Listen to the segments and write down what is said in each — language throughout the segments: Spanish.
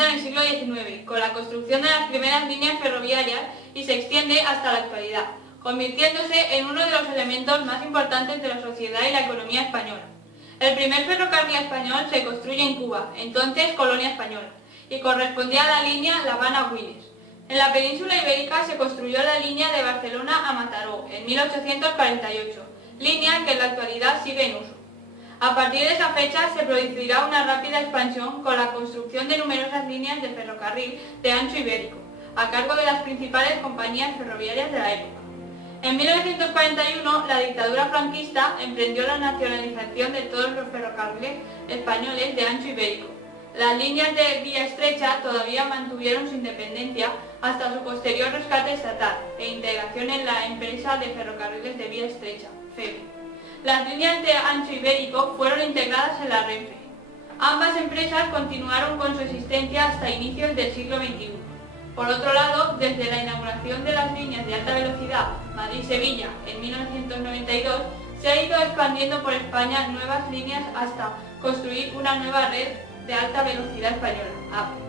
remonta en el siglo XIX, con la construcción de las primeras líneas ferroviarias y se extiende hasta la actualidad, convirtiéndose en uno de los elementos más importantes de la sociedad y la economía española. El primer ferrocarril español se construye en Cuba, entonces colonia española, y correspondía a la línea La Habana-Güines. En la península ibérica se construyó la línea de Barcelona a Mataró en 1848, línea que en la actualidad sigue en uso. A partir de esa fecha se producirá una rápida expansión con la construcción de numerosas líneas de ferrocarril de ancho ibérico, a cargo de las principales compañías ferroviarias de la época. En 1941, la dictadura franquista emprendió la nacionalización de todos los ferrocarriles españoles de ancho ibérico. Las líneas de vía estrecha todavía mantuvieron su independencia hasta su posterior rescate estatal e integración en la empresa de ferrocarriles de vía estrecha, FEVE. Las líneas de ancho ibérico fueron integradas en la Renfe. Ambas empresas continuaron con su existencia hasta inicios del siglo XXI. Por otro lado, desde la inauguración de las líneas de alta velocidad Madrid-Sevilla en 1992, se ha ido expandiendo por España nuevas líneas hasta construir una nueva red de alta velocidad española, AVE.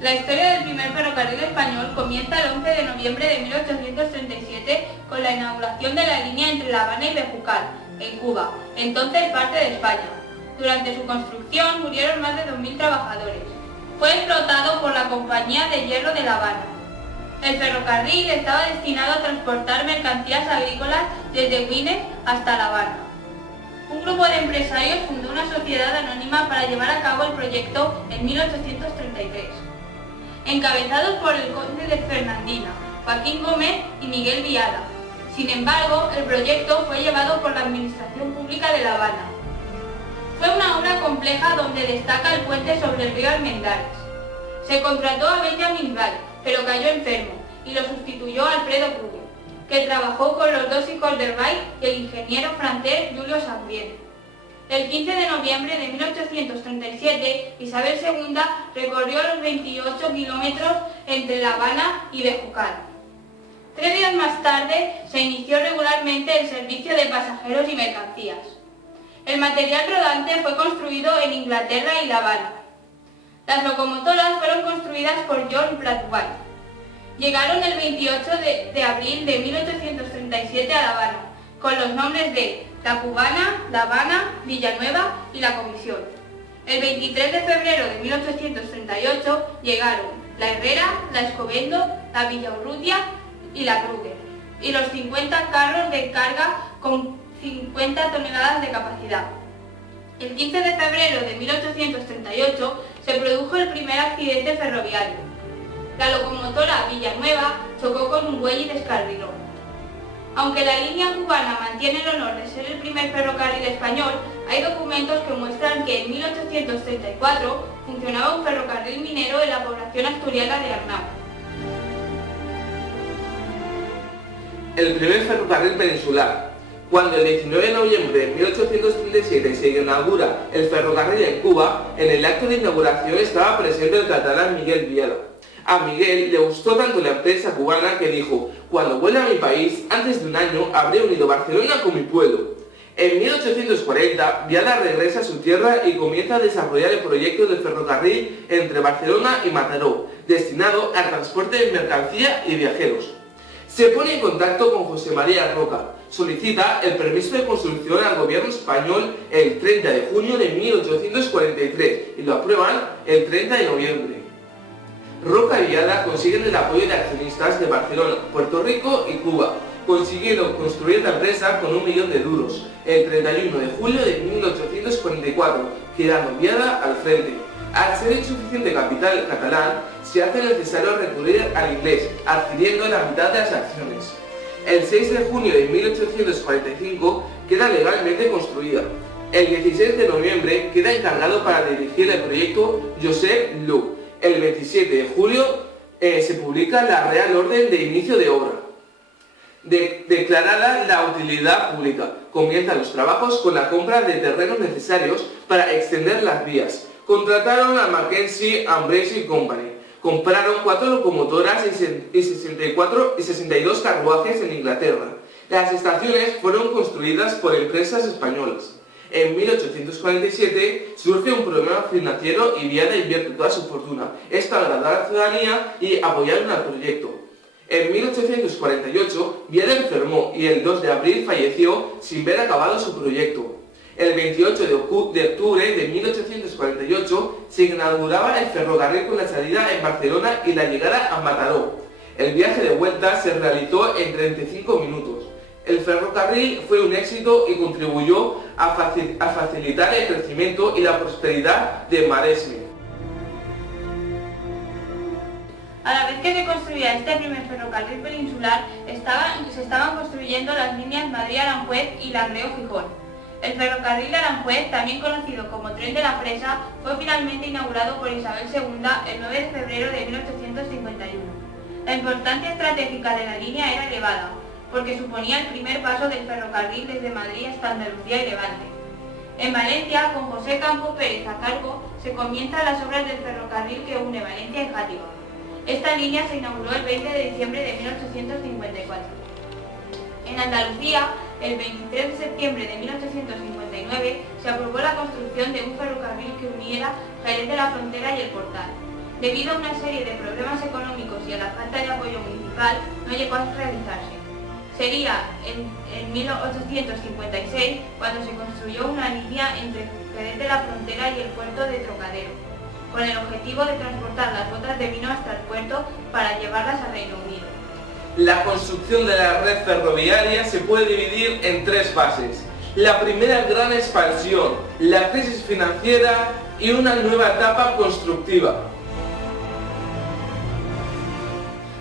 La historia del primer ferrocarril español comienza el 11 de noviembre de 1837 con la inauguración de la línea entre La Habana y Bejucal, en Cuba, entonces parte de España. Durante su construcción murieron más de 2.000 trabajadores. Fue explotado por la Compañía de Hierro de La Habana. El ferrocarril estaba destinado a transportar mercancías agrícolas desde Güines hasta La Habana. Un grupo de empresarios fundó una sociedad anónima para llevar a cabo el proyecto en 1833. Encabezados por el conde de Fernandina, Joaquín Gómez y Miguel Viada. Sin embargo, el proyecto fue llevado por la Administración Pública de La Habana. Fue una obra compleja donde destaca el puente sobre el río Almendares. Se contrató a Benjamin Wright, pero cayó enfermo, y lo sustituyó Alfredo Kruger, que trabajó con los dos hijos de Wright y el ingeniero francés Julio Sambier. El 15 de noviembre de 1837, Isabel II recorrió los 28 kilómetros entre La Habana y Bejucal. 3 días más tarde se inició regularmente el servicio de pasajeros y mercancías. El material rodante fue construido en Inglaterra y La Habana. Las locomotoras fueron construidas por John Pratt White. Llegaron el 28 de abril de 1837 a La Habana, con los nombres de La Cubana, La Habana, Villanueva y La Comisión. El 23 de febrero de 1838 llegaron La Herrera, La Escobedo, La Villaurrutia y La Kruger, y los 50 carros de carga con 50 toneladas de capacidad. El 15 de febrero de 1838 se produjo el primer accidente ferroviario. La locomotora Villanueva chocó con un buey y descarriló. Aunque la línea cubana mantiene el honor de ser el primer ferrocarril español, hay documentos que muestran que en 1834 funcionaba un ferrocarril minero en la población asturiana de Arnau. El primer ferrocarril peninsular. Cuando el 19 de noviembre de 1837 se inaugura el ferrocarril en Cuba, en el acto de inauguración estaba presente el catalán Miguel Viada. A Miguel le gustó tanto la empresa cubana que dijo: cuando vuelva a mi país, antes de un año habré unido Barcelona con mi pueblo. En 1840, Viada regresa a su tierra y comienza a desarrollar el proyecto del ferrocarril entre Barcelona y Mataró, destinado al transporte de mercancía y viajeros. Se pone en contacto con José María Roca, solicita el permiso de construcción al gobierno español el 30 de junio de 1843 y lo aprueban el 30 de noviembre. Roca y Viada consiguen el apoyo de accionistas de Barcelona, Puerto Rico y Cuba, consiguiendo construir la empresa con 1 millón de duros el 31 de julio de 1844, quedando Viada al frente. Al ser insuficiente capital catalán, se hace necesario recurrir al inglés, adquiriendo la mitad de las acciones. El 6 de junio de 1845 queda legalmente construida. El 16 de noviembre queda encargado para dirigir el proyecto Josep Lluc. El 27 de julio se publica la Real Orden de Inicio de Obra. Declarada la utilidad pública, comienzan los trabajos con la compra de terrenos necesarios para extender las vías. Contrataron a Mackenzie, Ambrose Company. Compraron 4 locomotoras y 62 carruajes en Inglaterra. Las estaciones fueron construidas por empresas españolas. En 1847 surge un problema financiero y Viana invierte toda su fortuna. Esto agradó a la ciudadanía y apoyaron al proyecto. En 1848 Viana enfermó y el 2 de abril falleció sin ver acabado su proyecto. El 28 de octubre de 1848 se inauguraba el ferrocarril con la salida en Barcelona y la llegada a Mataró. El viaje de vuelta se realizó en 35 minutos. El ferrocarril fue un éxito y contribuyó a facilitar el crecimiento y la prosperidad de Maresme. A la vez que se construía este primer ferrocarril peninsular, se estaban construyendo las líneas Madrid-Aranjuez y Langreo-Gijón. El ferrocarril de Aranjuez, también conocido como Tren de la Presa, fue finalmente inaugurado por Isabel II el 9 de febrero de 1851. La importancia estratégica de la línea era elevada, porque suponía el primer paso del ferrocarril desde Madrid hasta Andalucía y Levante. En Valencia, con José Campo Pérez a cargo, se comienzan las obras del ferrocarril que une Valencia y Játiva. Esta línea se inauguró el 20 de diciembre de 1854. En Andalucía, el 23 de septiembre de 1859, se aprobó la construcción de un ferrocarril que uniera Jerez de la Frontera y el Portal. Debido a una serie de problemas económicos y a la falta de apoyo municipal, no llegó a realizarse. Sería en 1856 cuando se construyó una línea entre Jerez de la Frontera y el puerto de Trocadero, con el objetivo de transportar las botas de vino hasta el puerto para llevarlas al Reino Unido. La construcción de la red ferroviaria se puede dividir en tres fases. La primera gran expansión, la crisis financiera y una nueva etapa constructiva.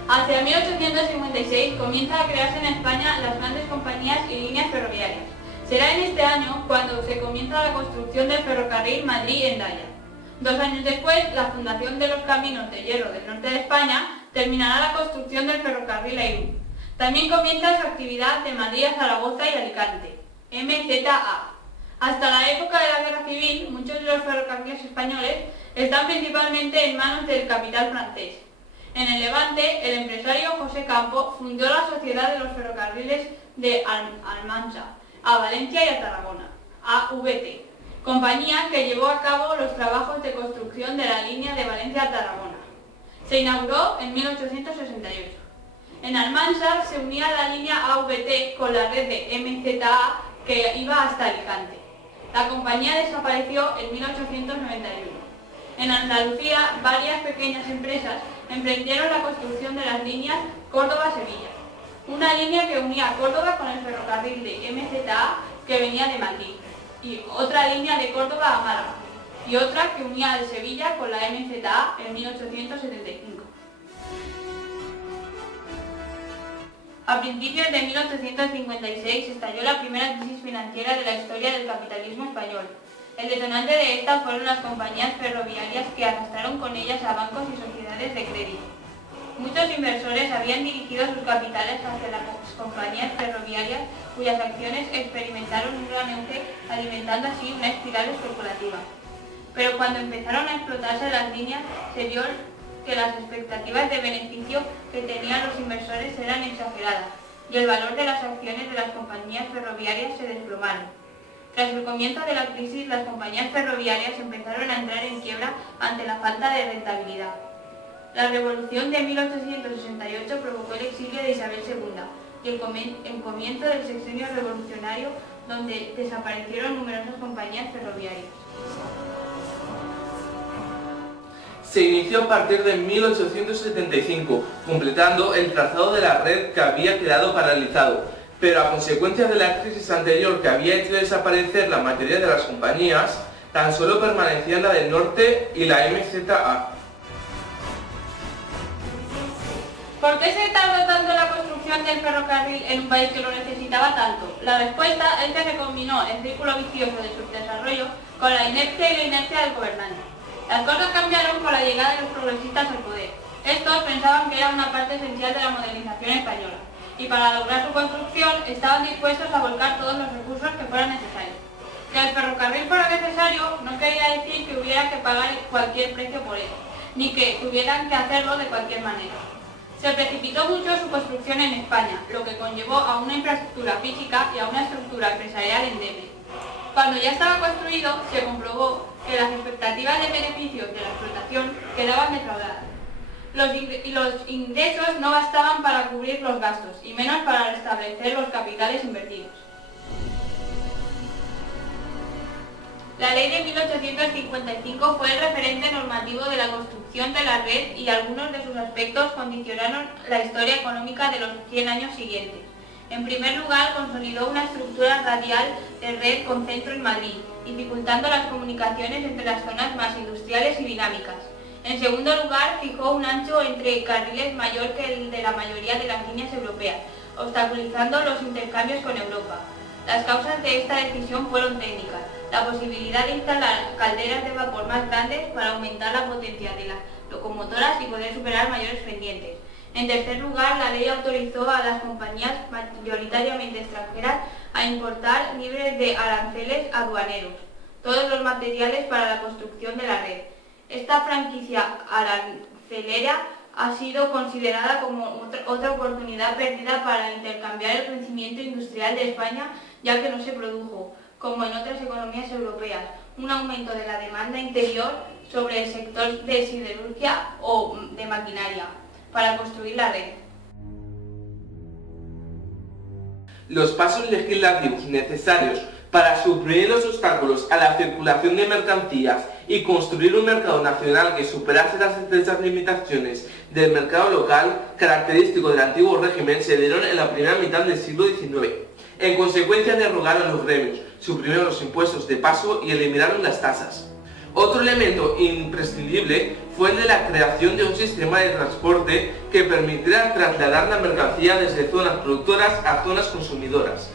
Hacia 1856 comienza a crearse en España las grandes compañías y líneas ferroviarias. Será en este año cuando se comienza la construcción del ferrocarril Madrid-Hendaya. 2 años después, la fundación de los caminos de hierro del norte de España terminará la construcción del ferrocarril a Irún. También comienza su actividad de Madrid a Zaragoza y Alicante, MZA. Hasta la época de la Guerra Civil, muchos de los ferrocarriles españoles están principalmente en manos del capital francés. En el Levante, el empresario José Campo fundó la Sociedad de los Ferrocarriles de Almansa, a Valencia y a Tarragona, AVT, compañía que llevó a cabo los trabajos de construcción de la línea de Valencia a Tarragona. Se inauguró en 1868. En Almansa se unía la línea AVT con la red de MZA que iba hasta Alicante. La compañía desapareció en 1891. En Andalucía, varias pequeñas empresas emprendieron la construcción de las líneas Córdoba-Sevilla, una línea que unía Córdoba con el ferrocarril de MZA que venía de Madrid, y otra línea de Córdoba a Málaga, y otra que unía de Sevilla con la MZA en 1875. A principios de 1856 estalló la primera crisis financiera de la historia del capitalismo español. El detonante de esta fueron las compañías ferroviarias que arrastraron con ellas a bancos y sociedades de crédito. Muchos inversores habían dirigido sus capitales hacia las compañías ferroviarias cuyas acciones experimentaron un gran auge, alimentando así una espiral especulativa. Pero cuando empezaron a explotarse las líneas, se vio que las expectativas de beneficio que tenían los inversores eran exageradas y el valor de las acciones de las compañías ferroviarias se desplomaron. Tras el comienzo de la crisis, las compañías ferroviarias empezaron a entrar en quiebra ante la falta de rentabilidad. La revolución de 1868 provocó el exilio de Isabel II y el comienzo del sexenio revolucionario, donde desaparecieron numerosas compañías ferroviarias. Se inició a partir de 1875, completando el trazado de la red que había quedado paralizado, pero a consecuencia de la crisis anterior que había hecho desaparecer la mayoría de las compañías, tan solo permanecían la del norte y la MZA. ¿Por qué se tardó tanto la construcción del ferrocarril en un país que lo necesitaba tanto? La respuesta es que se combinó el círculo vicioso de su desarrollo con la inepcia y la inercia del gobernante. Las cosas cambiaron con la llegada de los progresistas al poder. Estos pensaban que era una parte esencial de la modernización española, y para lograr su construcción estaban dispuestos a volcar todos los recursos que fueran necesarios. Que el ferrocarril fuera necesario no quería decir que hubiera que pagar cualquier precio por él, ni que tuvieran que hacerlo de cualquier manera. Se precipitó mucho su construcción en España, lo que conllevó a una infraestructura física y a una estructura empresarial endeble. Cuando ya estaba construido, se comprobó que las expectativas de beneficios de la explotación quedaban defraudadas. Los ingresos no bastaban para cubrir los gastos, y menos para restablecer los capitales invertidos. La ley de 1855 fue el referente normativo de la construcción de la red y algunos de sus aspectos condicionaron la historia económica de los 100 años siguientes. En primer lugar, consolidó una estructura radial de red con centro en Madrid, dificultando las comunicaciones entre las zonas más industriales y dinámicas. En segundo lugar, fijó un ancho entre carriles mayor que el de la mayoría de las líneas europeas, obstaculizando los intercambios con Europa. Las causas de esta decisión fueron técnicas: la posibilidad de instalar calderas de vapor más grandes para aumentar la potencia de las locomotoras y poder superar mayores pendientes. En tercer lugar, la ley autorizó a las compañías mayoritariamente extranjeras a importar libres de aranceles aduaneros todos los materiales para la construcción de la red. Esta franquicia arancelera ha sido considerada como otra oportunidad perdida para intercambiar el crecimiento industrial de España, ya que no se produjo, como en otras economías europeas, un aumento de la demanda interior sobre el sector de siderurgia o de maquinaria para construir la red. Los pasos legislativos necesarios para suprimir los obstáculos a la circulación de mercancías y construir un mercado nacional que superase las estrechas limitaciones del mercado local, característico del antiguo régimen, se dieron en la primera mitad del siglo XIX. En consecuencia, derogaron los gremios, suprimieron los impuestos de paso y eliminaron las tasas. Otro elemento imprescindible fue el de la creación de un sistema de transporte que permitiera trasladar la mercancía desde zonas productoras a zonas consumidoras.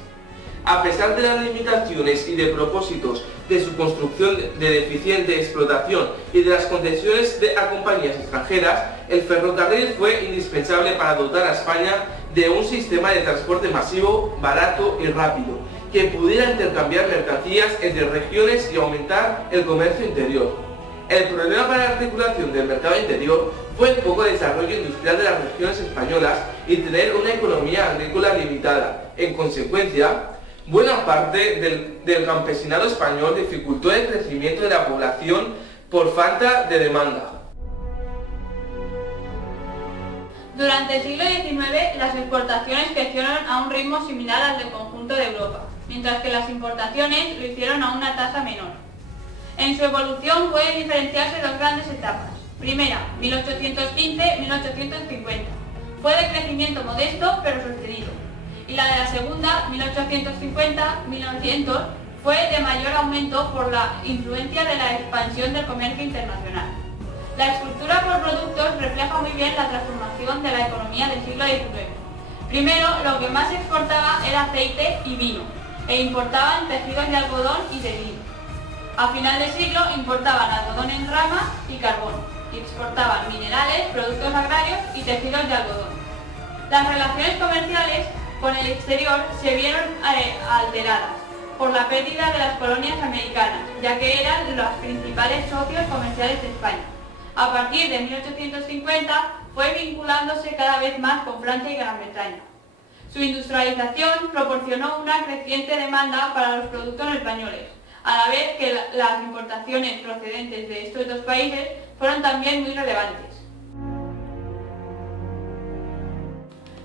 A pesar de las limitaciones y de propósitos de su construcción de deficiente explotación y de las concesiones a compañías extranjeras, el ferrocarril fue indispensable para dotar a España de un sistema de transporte masivo, barato y rápido, que pudiera intercambiar mercancías entre regiones y aumentar el comercio interior. El problema para la articulación del mercado interior fue el poco desarrollo industrial de las regiones españolas y tener una economía agrícola limitada. En consecuencia, buena parte del campesinado español dificultó el crecimiento de la población por falta de demanda. Durante el siglo XIX, las exportaciones crecieron a un ritmo similar al del conjunto de Europa, mientras que las importaciones lo hicieron a una tasa menor. En su evolución pueden diferenciarse dos grandes etapas. Primera, 1815-1850. Fue de crecimiento modesto pero sostenido. Y la de la segunda, 1850-1900, fue de mayor aumento por la influencia de la expansión del comercio internacional. La estructura por productos refleja muy bien la transformación de la economía del siglo XIX. Primero, lo que más se exportaba era aceite y vino, e importaban tejidos de algodón y de lino. A final de siglo importaban algodón en rama y carbón, y exportaban minerales, productos agrarios y tejidos de algodón. Las relaciones comerciales con el exterior se vieron alteradas por la pérdida de las colonias americanas, ya que eran los principales socios comerciales de España. A partir de 1850 fue vinculándose cada vez más con Francia y Gran Bretaña. Su industrialización proporcionó una creciente demanda para los productos españoles, a la vez que las importaciones procedentes de estos dos países fueron también muy relevantes.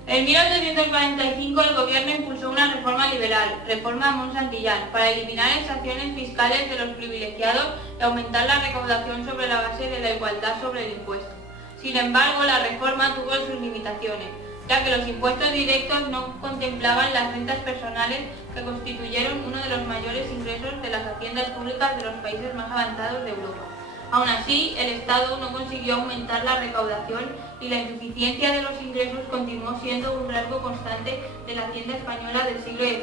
En 1845 el gobierno impulsó una reforma liberal, reforma Mont-Santillán, para eliminar exenciones fiscales de los privilegiados y aumentar la recaudación sobre la base de la igualdad sobre el impuesto. Sin embargo, la reforma tuvo sus limitaciones, ya que los impuestos directos no contemplaban las rentas personales que constituyeron uno de los mayores ingresos de las haciendas públicas de los países más avanzados de Europa. Aún así, el Estado no consiguió aumentar la recaudación y la insuficiencia de los ingresos continuó siendo un rasgo constante de la hacienda española del siglo XIX.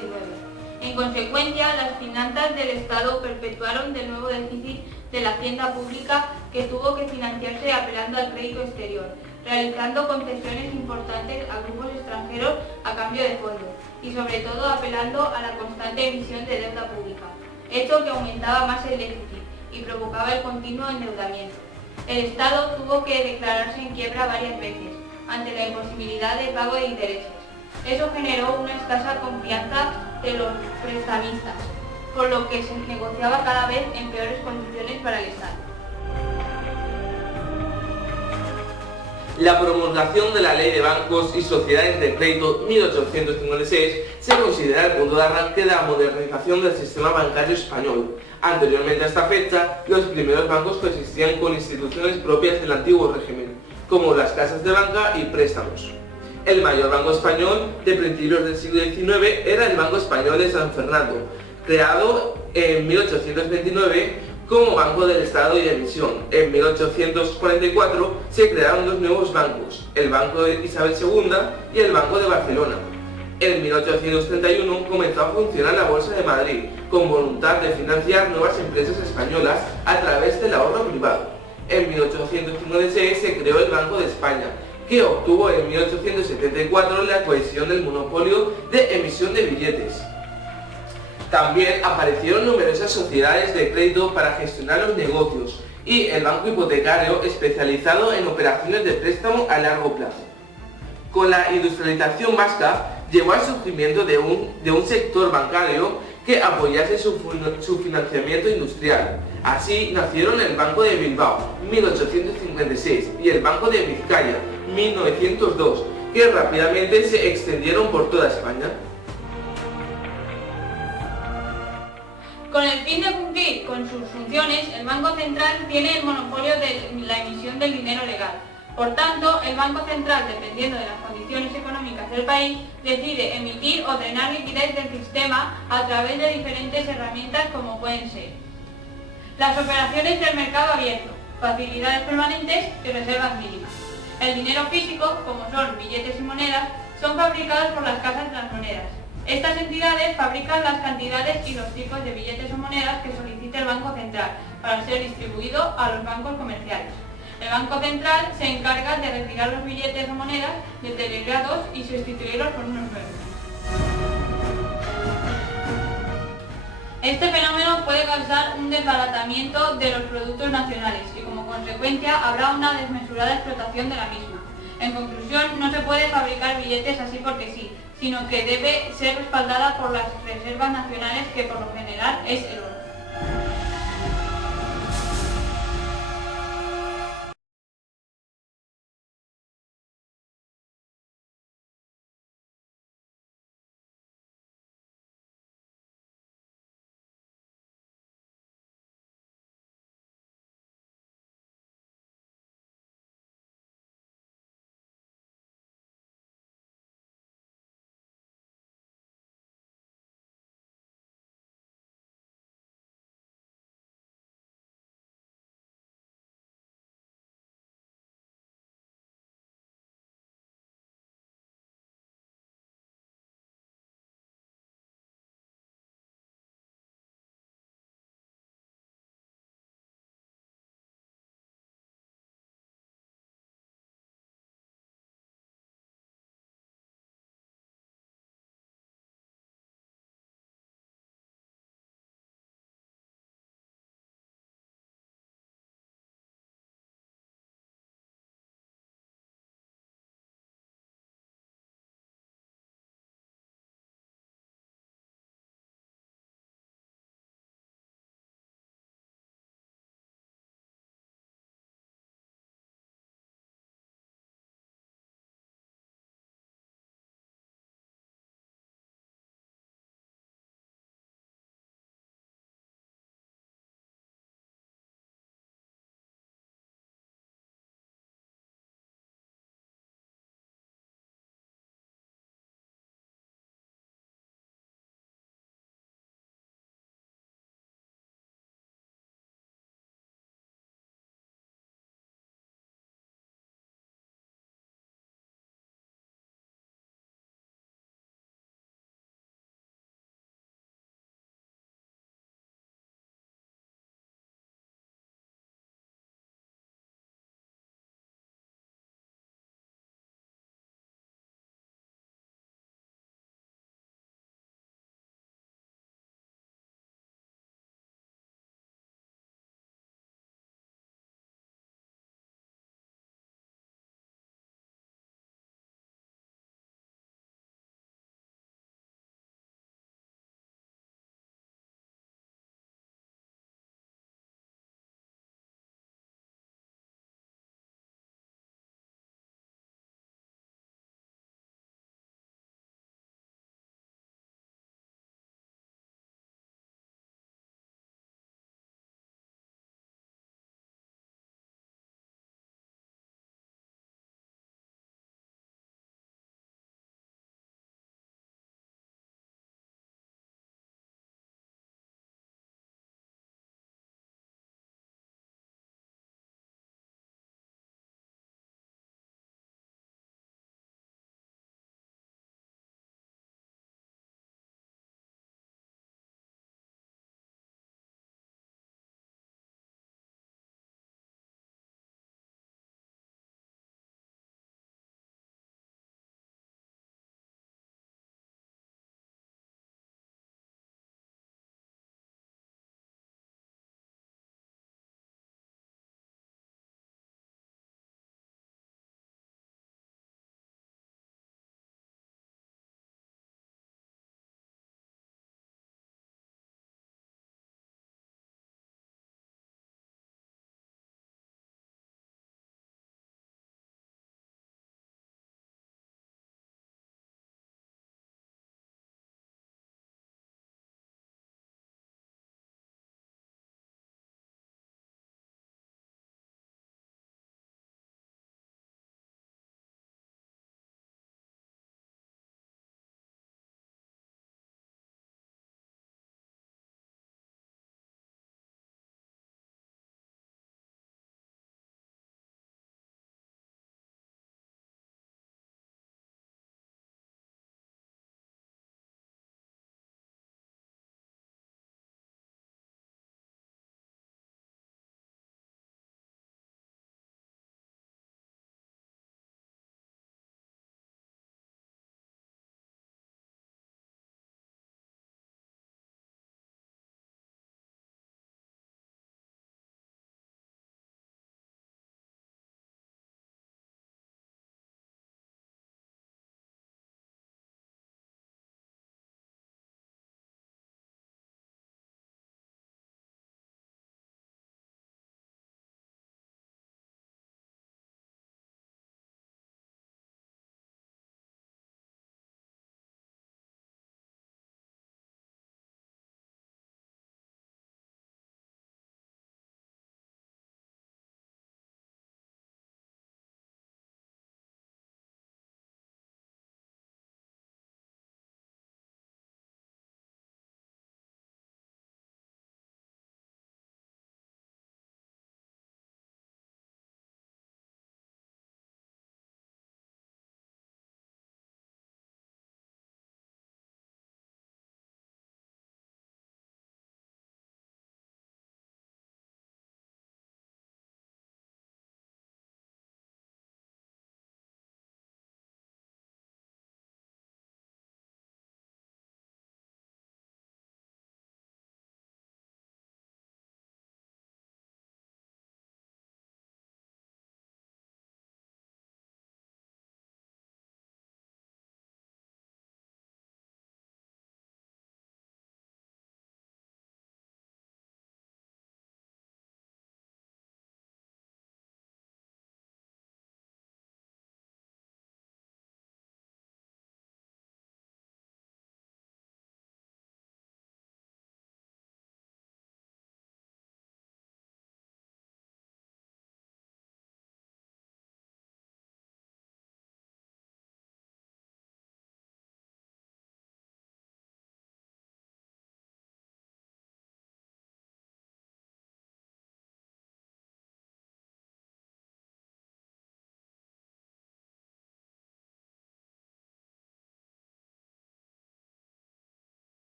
En consecuencia, las finanzas del Estado perpetuaron de nuevo déficit de la hacienda pública, que tuvo que financiarse apelando al crédito exterior, realizando concesiones importantes a grupos extranjeros a cambio de fondos y sobre todo apelando a la constante emisión de deuda pública, hecho que aumentaba más el déficit y provocaba el continuo endeudamiento. El Estado tuvo que declararse en quiebra varias veces ante la imposibilidad de pago de intereses. Eso generó una escasa confianza de los prestamistas. por lo que se negociaba cada vez en peores condiciones para el Estado. La promulgación de la Ley de Bancos y Sociedades de Crédito 1856 se considera el punto de arranque de la modernización del sistema bancario español. Anteriormente a esta fecha, los primeros bancos coexistían con instituciones propias del antiguo régimen, como las casas de banca y préstamos. El mayor banco español de principios del siglo XIX era el Banco Español de San Fernando, creado en 1829 como Banco del Estado y de Emisión. En 1844 se crearon dos nuevos bancos, el Banco de Isabel II y el Banco de Barcelona. En 1831 comenzó a funcionar la Bolsa de Madrid, con voluntad de financiar nuevas empresas españolas a través del ahorro privado. En 1856 se creó el Banco de España, que obtuvo en 1874 la cohesión del monopolio de emisión de billetes. También aparecieron numerosas sociedades de crédito para gestionar los negocios y el banco hipotecario especializado en operaciones de préstamo a largo plazo. Con la industrialización vasca llevó al surgimiento de un sector bancario que apoyase su financiamiento industrial. Así nacieron el Banco de Bilbao, 1856, y el Banco de Vizcaya, 1902, que rápidamente se extendieron por toda España. Con el fin de cumplir con sus funciones, el Banco Central tiene el monopolio de la emisión del dinero legal. Por tanto, el Banco Central, dependiendo de las condiciones económicas del país, decide emitir o drenar liquidez del sistema a través de diferentes herramientas como pueden ser las operaciones del mercado abierto, facilidades permanentes y reservas mínimas. El dinero físico, como son billetes y monedas, son fabricados por las casas de las monedas. Estas entidades fabrican las cantidades y los tipos de billetes o monedas que solicite el Banco Central para ser distribuido a los bancos comerciales. El Banco Central se encarga de retirar los billetes o monedas deteriorados y sustituirlos por unos nuevos. Este fenómeno puede causar un desbaratamiento de los productos nacionales y como consecuencia habrá una desmesurada explotación de la misma. En conclusión, no se puede fabricar billetes así porque sí, sino que debe ser respaldada por las reservas nacionales, que por lo general es el oro.